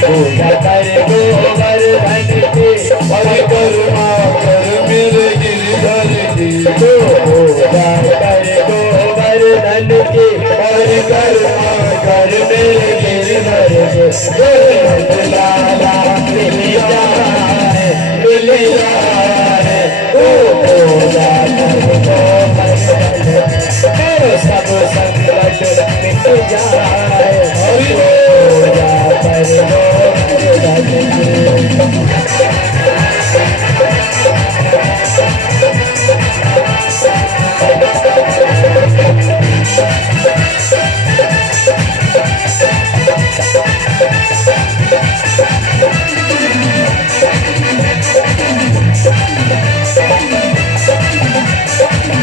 पूजा कर गोवर्धन की और करुणा कर मेरे गिरधर की। पूजा कर गोवर्धन की और करुणा कर मेरे गिरधर की। लाला मिल जाए पूजा कर गोवर्धन मेरे सब संकट मिट जाए। पूजा कर गोवर्धन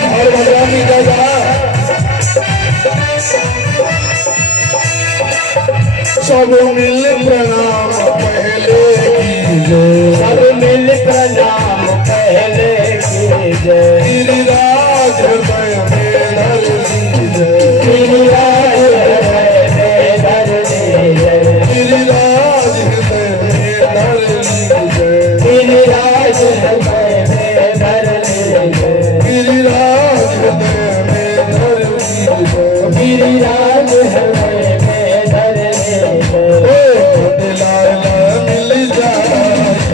और भगवान की जय। सब मिल प्रणाम पहले कीजिए, सब मिल प्रणाम पहले कीजिए। गिरिराज हृदय में धर लीजिए, गिरिराज हृदय में धर लीजिए। गिरिराज हृदय में धर लीजिए, गिरिराज हृदय में धर लीजिए। गिरिराज हृदय में धर लीजिए, गिरिराज हृदय में धर लीजिए। मिल जाए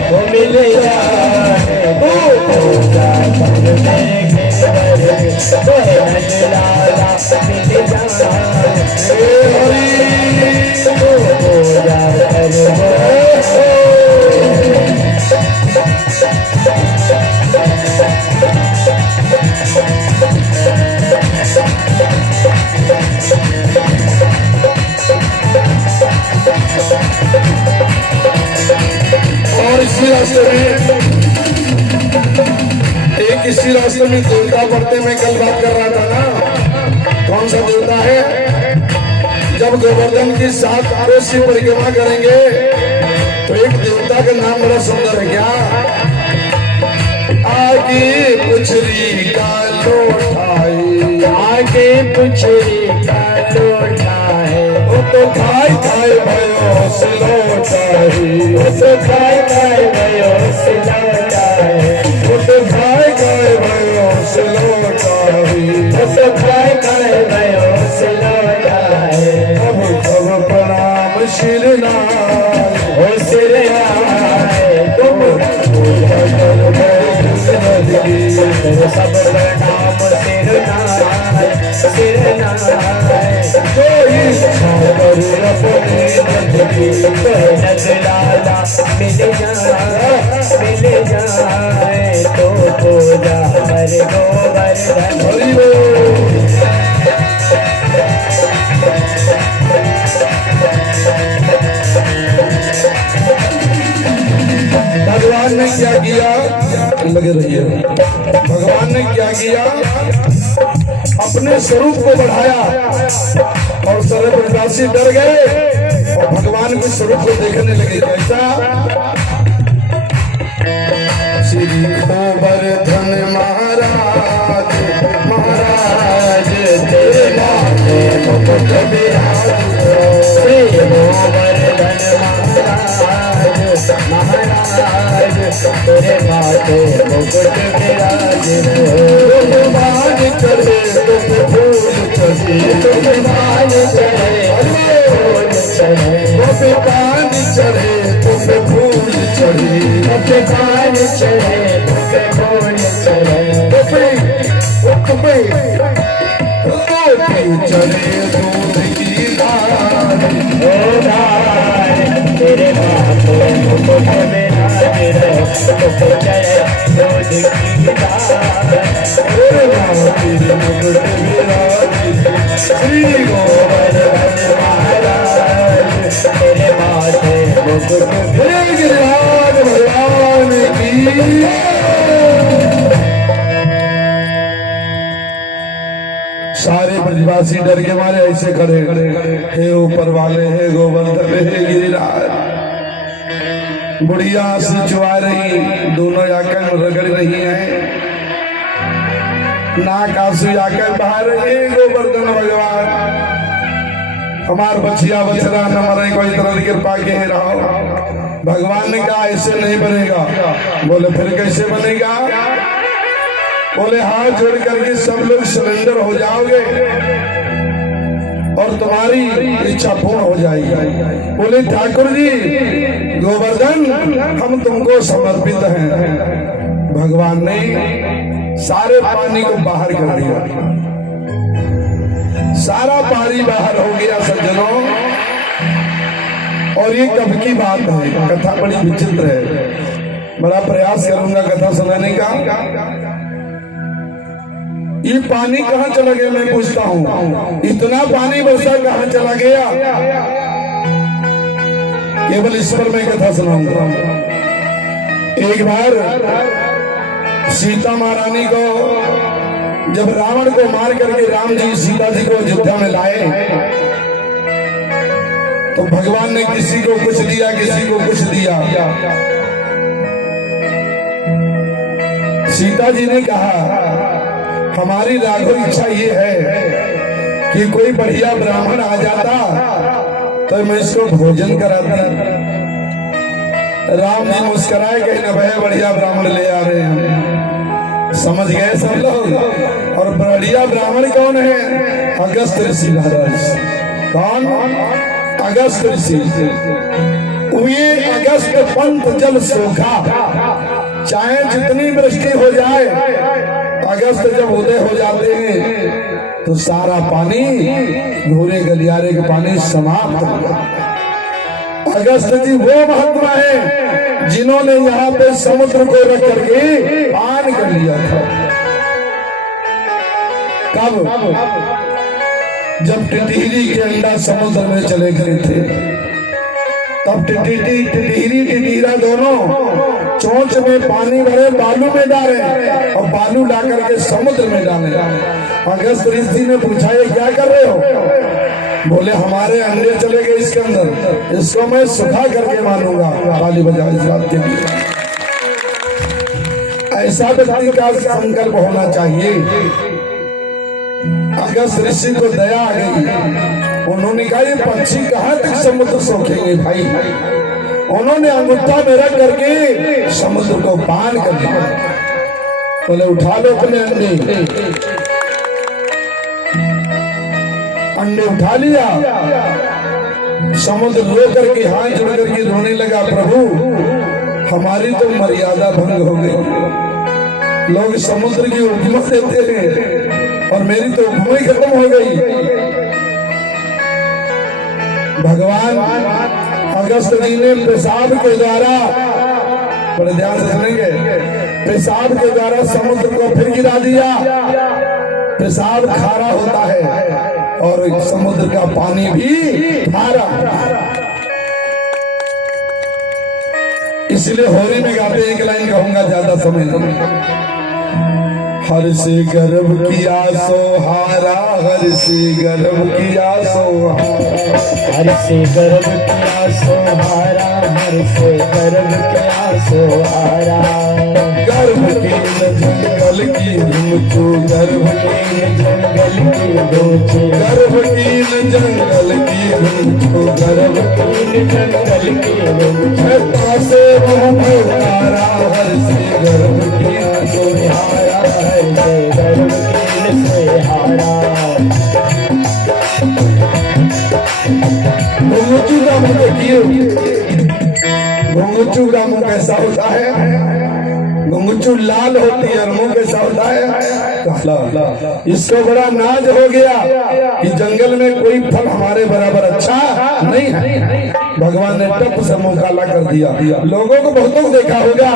वो मिल जाए पूजा कर मेरे गिरधर लाला मिल जाए। पूजा कर इसी रास्ते में देवता पढ़ते मैं कल बात कर रहा था ना। कौन सा देवता है? जब गोवर्धन की 7 कोस की परिक्रमा करेंगे तो एक देवता का नाम बड़ा सुंदर है। क्या? आगे पुछरी का लोटाई, आगे पुछरी का लोटाई। वो तो खाए खाए भयो से लौटाई, वो तो खाए खाए भयो से लौटाई। वो तो खाए खाए भयो से लौटाई, वो तो खाए खाए भयो से लौटाई। अब प्रणाम शिरनाय हो शिरनाय तुम पूजा कर सब प्रणाम शिरनाय शिरनाय। कोई इच्छा कर अपने नजरी नजलाला मिल जाए तो पूजा कर गोवर्धन। भगवान ने क्या किया? लगे रहिए। भगवान ने क्या किया? अपने स्वरूप को बढ़ाया और सारे ब्रजवासी डर गए और भगवान के स्वरूप को देखने लगे। कैसा? श्री गोवर्धन महाराज महाराज तेरे माथे मुकुट विराज। श्री गोवर्धन महाराज महाराज तेरे माथे मुकुट विराज। मान चढ़े तुम फूल चढ़े, तुम मान चढ़े फूल चढ़े। गोपिकान चढ़े तुम फूल चढ़े, गोपिकान चढ़े तुम फूल चढ़े। गोपी चढ़े दूध की धार, ओ धार तेरे माथे मुकुट विराज। मुकुट चढ़े दूध की धार, तेरे माथे मुकुट विराज। श्री गोवर्धन महाराज तेरे माथे मुकुट विराज। भगवान की सारे ब्रजवासी डर के मारे ऐसे खड़े, हे ऊपर वाले, हे गोवर्धन, हे गिरिराज। बुढ़िया से चुआ रही, दोनों आकर रगड़ रही हैं। नाक आंसू आकर बहा रही है गोवर्धन भगवान। हमार बचिया बछरा न मरे, कोई तरह की कृपा के रहो। भगवान ने कहा ऐसे नहीं बनेगा। बोले फिर कैसे बनेगा? बोले हाथ जोड़ करके सब लोग सरेंडर हो जाओगे और तुम्हारी इच्छा पूर्ण हो जाएगी। बोले ठाकुर जी गोवर्धन हम तुमको समर्पित हैं। भगवान ने सारे पानी को बाहर कर दिया, सारा पानी बाहर हो गया सज्जनों। और ये कब की बात है? कथा बड़ी विचित्र है, बड़ा प्रयास करूंगा कथा सुनाने का। ये पानी कहाँ चला गया मैं पूछता हूँ, इतना पानी बरसा कहाँ चला गया? केवल इस पर मैं कथा सुनाऊंगा। एक बार सीता महारानी को जब रावण को मार करके राम जी सीता जी को अयोध्या में लाए, तो भगवान ने किसी को कुछ दिया, किसी को कुछ दिया। सीता जी ने कहा हमारी राघव इच्छा ये है कि कोई बढ़िया ब्राह्मण आ जाता तो मैं इसको भोजन कराता। राम जी मुस्कुराए कहे न भय बढ़िया ब्राह्मण ले आ रहे हैं। समझ गए सब लोग। और बढ़िया ब्राह्मण कौन है? अगस्त ऋषि महाराज। कौन? अगस्त ऋषि। ये अगस्त पंथ जल सूखा, चाहे जितनी वृष्टि हो जाए, अगस्त जब उदय हो जाते हैं तो सारा पानी घूरे गलियारे के पानी समाप्त हो जाता है। अगस्त जी वो महात्मा है जिन्होंने यहाँ पे समुद्र को रख करके पान कर लिया था। कब? जब टिटिहरी के अंडा समुद्र में चले गए थे, तब टिटिहरा दोनों चोंच में पानी भरे बालू में डाले और बालू ला करके समुद्र में डाले। अगस्त ऋषि ने पूछा ये क्या कर रहे हो? बोले हमारे अंडे चले गए इसके अंदर, इसको मैं सुखा करके मानूंगा। ताली बजाओ इस बात के लिए। ऐसा व्यक्ति का संकल्प होना चाहिए। अगस्त ऋषि को दया आ गई। उन्होंने कहा ये पक्षी कहाँ तक समुद्र सोखेंगे भाई? उन्होंने अंगूठा में रख करके समुद्र को पान कर दिया। बोले उठा लो अपने अंडे। अंडे उठा लिया। समुद्र रो करके हाथ जोड़ करके रोने लगा, प्रभु हमारी तो मर्यादा भंग हो गई। लोग समुद्र की उपमा देते हैं और मेरी तो उपमा ही खत्म हो गई। भगवान अगस्त जी ने पेशाब के द्वारा, बड़े ध्यान से सुनेंगे, पेशाब के द्वारा समुद्र को फिर गिरा दिया। पेशाब खारा होता है और समुद्र का पानी भी खारा। इसलिए होली में गाते एक लाइन कहूंगा, ज्यादा समय। हर से गर्भ किया सोहारा, हर से गर्भ किया सोहारा, हर से गर्भ किया सोहारा, हर से गर्भ किया सोहारा। गर्भ की जंगल की ऊंचू, गर्भ की जंगल की ऊंची, गर्भ की जंगल की ऊंचू, गर्भ की जंगल की ऊंची। से उतारा, हर से गर्भ किया सोहारा, हर से गर्भ की सोहारा। घुंघरू का मुंह देखिए, घुंघरू का मुंह कैसा होता है? घुंघरू लाल होती है और मुंह कैसा होता है? काला। इसको बड़ा नाज हो गया कि जंगल में कोई फल हमारे बराबर अच्छा नहीं है। भगवान ने टप से मुंह काला कर दिया। लोगों को बहुतों देखा होगा,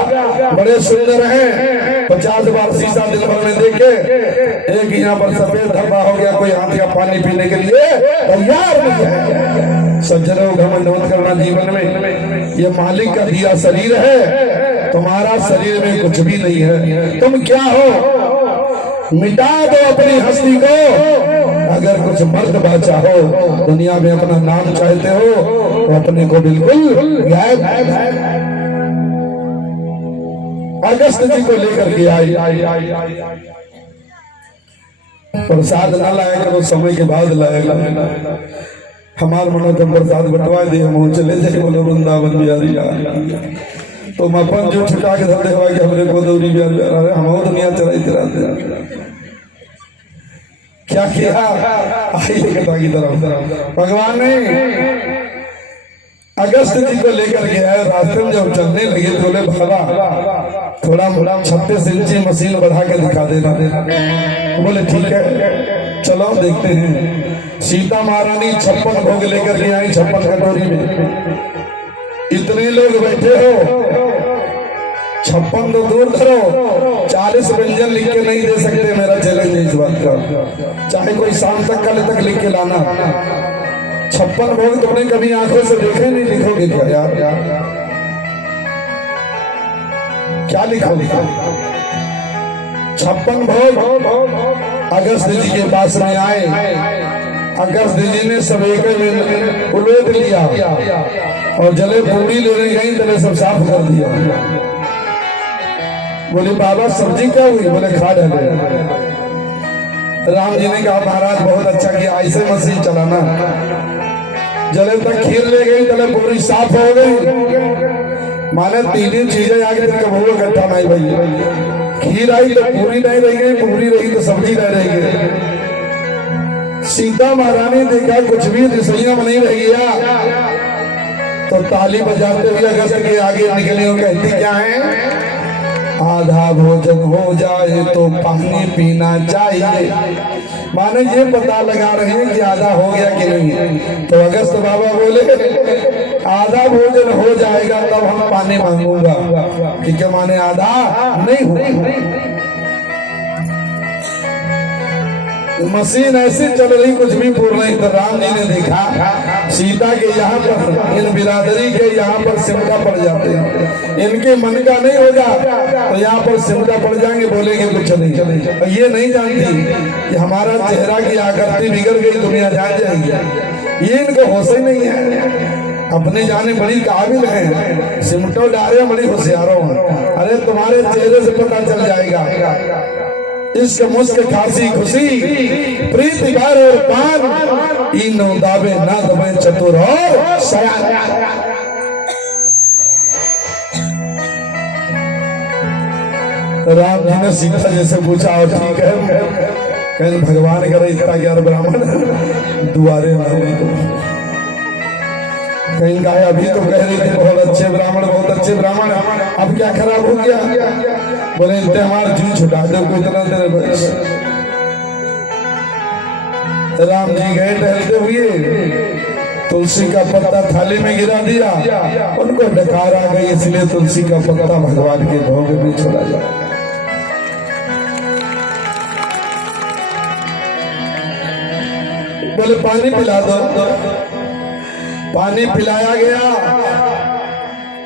बड़े सुंदर हैं, 50 बार शीशा दिन भर में देखे, एक यहाँ पर सफेद धब्बा हो गया, कोई हाथ का पानी पीने के लिए तैयार नहीं है। सज्जनों घमंड मत करना जीवन में। ये मालिक का दिया शरीर है, तुम्हारा शरीर में कुछ भी नहीं है। तुम क्या हो? मिटा दो अपनी हस्ती को। अगर कुछ मर्तबा चाहो दुनिया में, अपना नाम चाहते हो तो अपने को बिल्कुल गायब। अगस्त जी को लेकर के आई। प्रसाद न लाया करो, समय के बाद लाएगा। हमार मनोतम प्रसाद बटवा दे हम चले जाए बोले वृंदावन बिहारी तो हम अपन जो छुटा के धर देवा कि हमरे को दौरी बिहार अरे हम दुनिया चलाते रहते क्या किया आइए कथा की तरफ भगवान ने अगस्त जी को लेकर गया है। रास्ते में जब चलने लगे तो बोले बाबा थोड़ा 36 इंची मशीन बढ़ा के दिखा देना। बोले ठीक है चलो देखते हैं। सीता महारानी 56 भोग लेकर के आई 56 कटोरी में। इतने लोग बैठे हो 56 तो दूर करो 40 व्यंजन लिख के नहीं दे सकते। मेरा चैलेंज है इस बात का, चाहे कोई शाम तक कल तक लिख के लाना। 56 भोग तुमने कभी आंखों से देखे नहीं, लिखोगे क्या यार? क्या लिखोगे? 56 भोग अगस्त जी के पास में आए। अगस्त जी ने सब एक उलट लिया और जले पूरी लेने गई तले सब साफ कर दिया। बोले बाबा सब्जी क्या हुई? बोले खा डाले। राम जी ने कहा महाराज बहुत अच्छा किया, ऐसे मशीन चलाना। जले तक खीर ले गई तले पूरी साफ हो गई। माने तीन चीजें आगे तेरे कबूल इकट्ठा नहीं भाई। खीर आई तो पूरी नहीं रह गई, पूरी रही तो सब्जी नहीं रह गई। सीता महारानी देखा कुछ भी रसोइया में नहीं रह गया तो ताली बजाते हुए अगस्त के आगे निकली और कहती क्या है? आधा भोजन हो जाए तो पानी पीना चाहिए। माने ये पता लगा रहे हैं कि आधा हो गया कि नहीं। तो अगस्त बाबा बोले आधा भोजन हो जाएगा तब हम पानी मांगूंगा, ठीक है? माने आधा नहीं हुआ। मशीन ऐसी चल रही कुछ भी पूर्ण नहीं। तो राम जी ने देखा सीता के यहाँ पर इन बिरादरी के यहाँ पर सिमटा पड़ जाते हैं, इनके मन का नहीं होगा तो यहाँ पर सिमटा पड़ जाएंगे, बोलेंगे कुछ नहीं। और ये नहीं जानती कि हमारा चेहरा की आकृति बिगड़ गई, दुनिया जान जाएगी। ये इनको होश ही नहीं है। अपने जाने बड़ी काबिल है, सिमटो डारे बड़ी होशियारों। अरे तुम्हारे चेहरे से पता चल जाएगा। इश्क मुस्क खासी खुशी प्रीति गार और पान इन दावे ना दबे चतुर और सयान। राम जी ने सीता जैसे पूछा और ठीक है कहीं भगवान करे इतना ज्ञान ब्राह्मण दुआरे ना कहीं कहा अभी तो कह रही थी बहुत अच्छे ब्राह्मण बहुत अच्छे ब्राह्मण, अब क्या खराब हो गया? बोले इतने हमारे जी छुटा दो को इतना तेरे। राम जी गए टहलते हुए तुलसी का पत्ता थाली में गिरा दिया, उनको डकार आ गई इसलिए तुलसी का पत्ता भगवान के भोग में चला जाए। बोले पानी पिला दो। पानी पिलाया गया,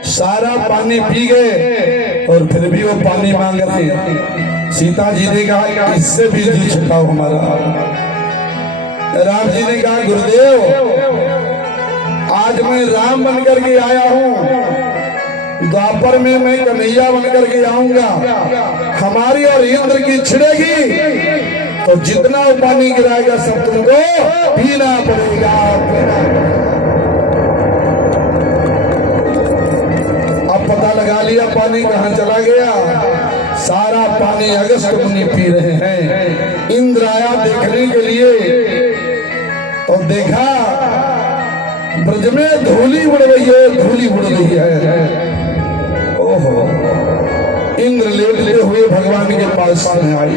सारा पानी पी गए और फिर भी वो पानी मांग रहे। सीता जी ने कहा इससे भी जी छुटाओ हमारा। राम जी ने कहा गुरुदेव आज मैं राम बनकर के आया हूँ, द्वापर में मैं कन्हैया बनकर के आऊंगा। हमारी और इंद्र की छिड़ेगी तो जितना वो पानी गिराएगा सब तुमको पीना पड़ेगा। पता लगा लिया पानी कहाँ चला गया। सारा पानी अगस्त मुनि पी रहे हैं। इंद्र आया देखने के लिए तो देखा ब्रज में धूली उड़ रही है, धूली उड़ रही है। ओहो, इंद्र लेटते हुए भगवान के पास में आई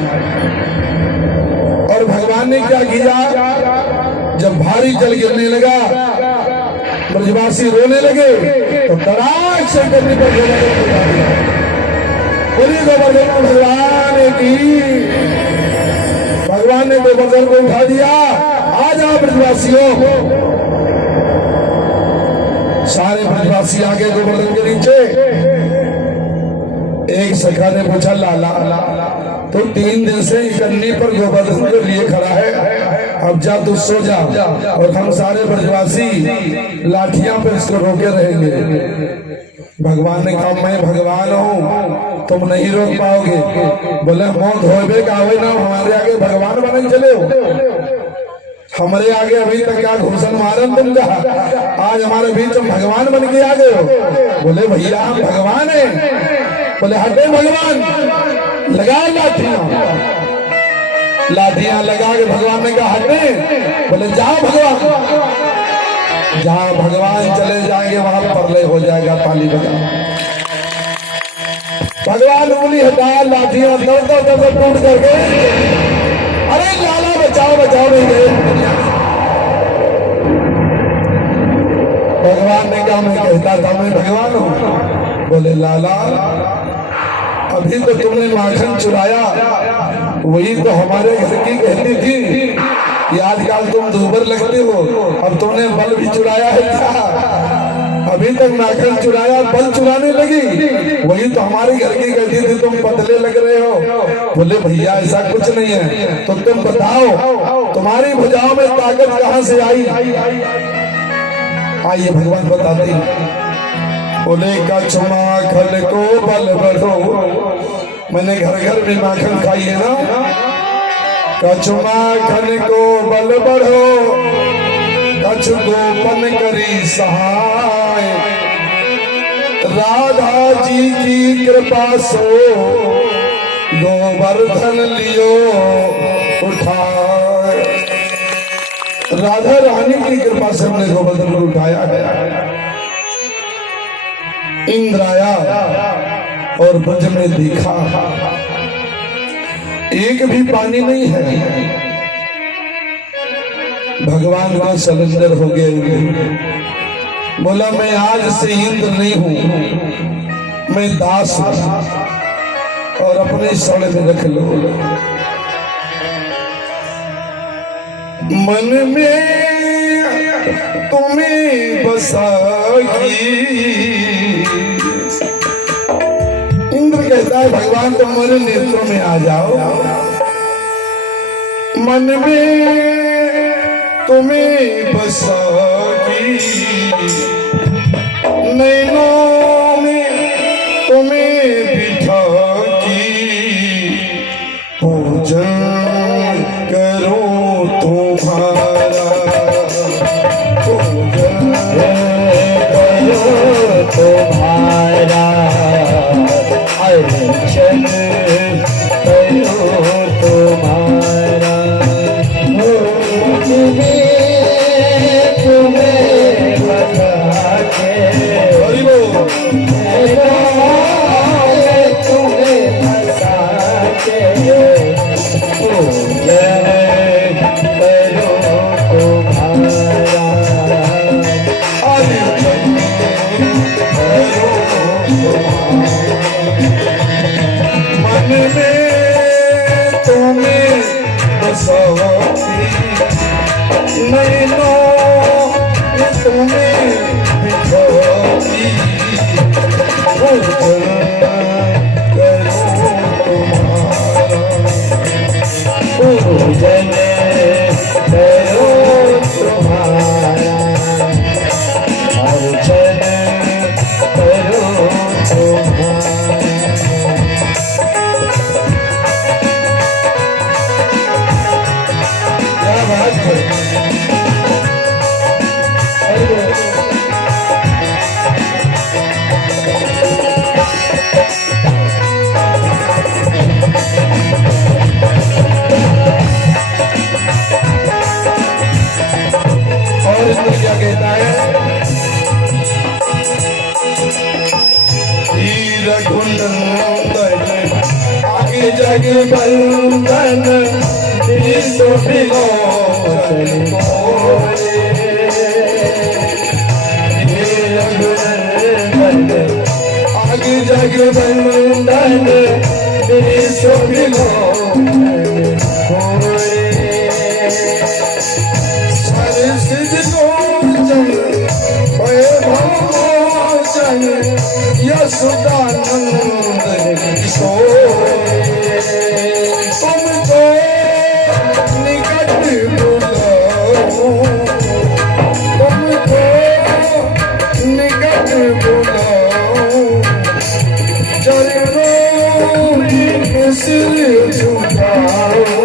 और भगवान ने क्या किया? जब भारी जल गिरने लगा ब्रजवासी रोने लगे तो तड़ाक से करने पर बोली गोवर्धन भगवान की। भगवान ने गोवर्धन को उठा दिया, आ जाओ ब्रजवासियों। सारे ब्रजवासी आ गए गोवर्धन के नीचे। एक सखा ने पूछा लाला तो 3 दिन से कन्नी पर गोवर्धन के लिए खड़ा है, अब जा तू सो जा और हम सारे ब्रजवासी लाठियां पर इसको रोके रहेंगे। भगवान ने कहा मैं भगवान हूँ, तुम नहीं रोक पाओगे। बोले मौत होबे का होए ना, हमारे आगे भगवान बने चले हो। हमारे आगे अभी तक क्या घूसन मारन तुम का, आज हमारे बीच में भगवान बन के आ गए हो। बोले भैया हम भगवान हैं। बोले हटे भगवान, लगा लाठियां लगा के भगवान ने कहा हटे। बोले जाओ भगवान, जहां भगवान चले जाएंगे वहां परलय हो जाएगा, ताली बजाओ। भगवान उंगली हटाया, लाठियां दर दर दर दर टूट करके, अरे लाला बचाओ बचाओ नहीं गए। भगवान ने कहा मैं कहता था मैं भगवान हूं। बोले लाला अभी तो तुमने माखन चुराया, वही तो हमारे घर की कहती थी कि आजकल तुम दूबर लगते हो, अब तुमने बल भी चुराया है क्या? अभी तक माखन चुराया, बल चुराने लगी। वही तो हमारे घर की कहती थी तुम पतले लग रहे हो। बोले भैया ऐसा कुछ नहीं है, तो तुम बताओ तुम्हारी भुजाओं में ताकत कहां से आई? आइए भगवान बताते हैं। बोले कछ माखन को बल बढ़ो, मैंने घर घर में माखन खाई है ना। कछ माखन को बल बढ़ो, कछ गोपन करी सहाय, राधा जी की कृपा सो गोवर्धन लियो उठाए। राधा रानी की कृपा से हमने गोवर्धन को उठाया है। इंद्र आया और ब्रज में देखा एक भी पानी नहीं है। भगवान का सलेंडर हो गया। बोला मैं आज से इंद्र नहीं हूं, मैं दास हूं और अपने सौड़े में रख लो। मन में तुम्हें बसागी। इंद्र कहता है भगवान तुम मेरे नेत्रों में आ जाओ। मन में तुम्हें बसागी, नैनों में तुम्हें बिठागी, पूजन करूं तुम्हारा, पूजन करो तुम्हारा, अर्चन करो तुम्हारा। तुम्हें बता के तुम्हें फंसा के, पूजन करो तुम्हारा, अर्चन करो मन में तुम्हें बसाती, नैनों में तुम्हें बिठाती, पूजन करो तुम्हारा, पूजन करो तुम्हारा, अर्चन करो तुम्हारा। क्या बात है। और इसमें क्या कहता है? रघुनंदन आगे जग बंदन, विश्व विमोचन मोरे। रघुनंदन आगे जग बंदन, विश्व विमोचन मोरे। यशोदानंद किशोर, तुमको निकट बुलाऊं, तुमको निकट बुलाऊं, चरणों में सिर झुकाऊं।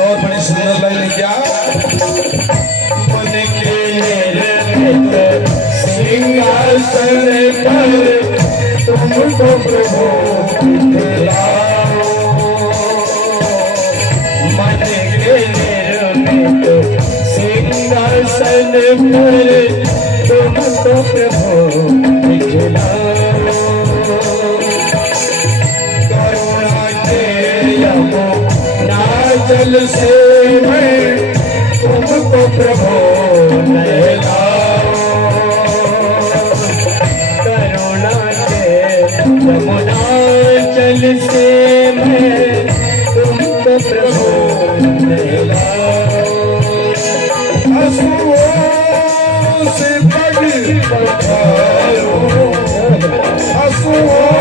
और बड़ी सुंदर लाइन है क्या? मन के निर्मित सिंहासन पर तुमको प्रभु दिखलाओ। मन के निर्मित सिंहासन पर तुमको प्रभु दिखलाओ। करुणा के यमुना जल से मैं तुमको प्रभु नहलाओ। करुणा के यमुना जल से मैं तुमको प्रभु नहलाओ। आंसुओं से पग पखारो, आंसुओं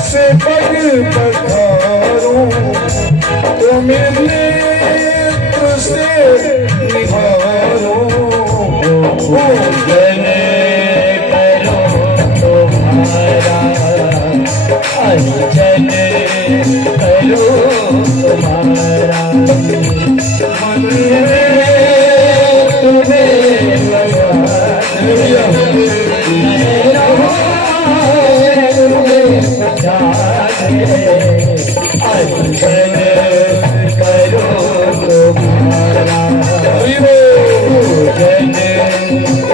से पग पखारो, तो मेरे नेत्र से निहारो। भोजन करो तुम्हारा, अर्चन करो तुम्हारा। मन में तुम्हें लगा तुम्हें बचा दे। अर्चन करो तुम्हारा, भोजन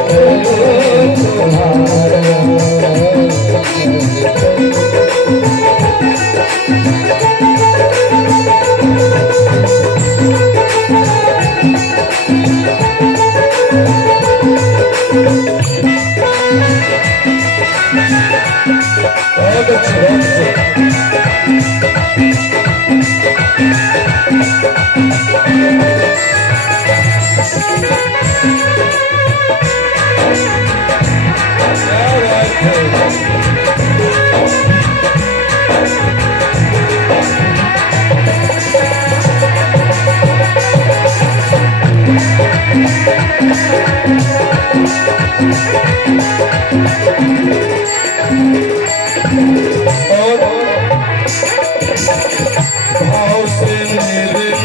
करो तुम्हारा। बहुत अच्छे, बहुत अच्छे। क्या बात है। और भाव से निर्मित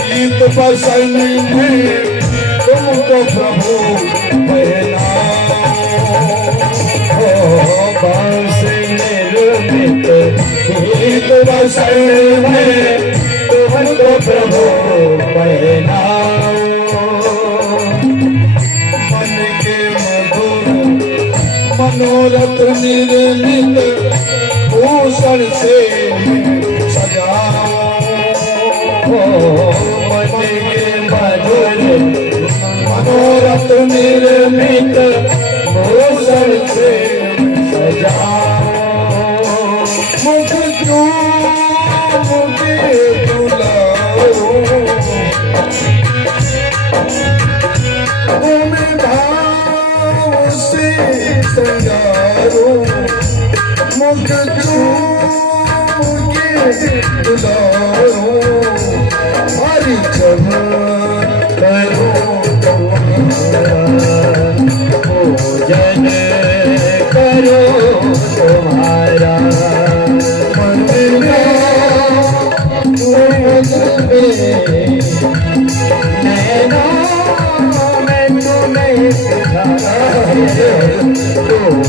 गीत पसंद है तुमको प्रभु पहनाओ। भाव से निर्मित गीत पसंद है तुमको प्रभु पहनाओ। मन के मधुर मनोरथ निर्मित भूषण से सजाओ। मन के मधुर मनोरथ निर्मित भूषण से सजाओ। मुख चूम के बुलाओ, तुम्हें भाव से संगारो। मुख चूम के बुलाओ, हरि चमन करो तुम्हारा, भोजन करो तुम्हारा। मन नैनों में तुम्हें दिखाए, भोजन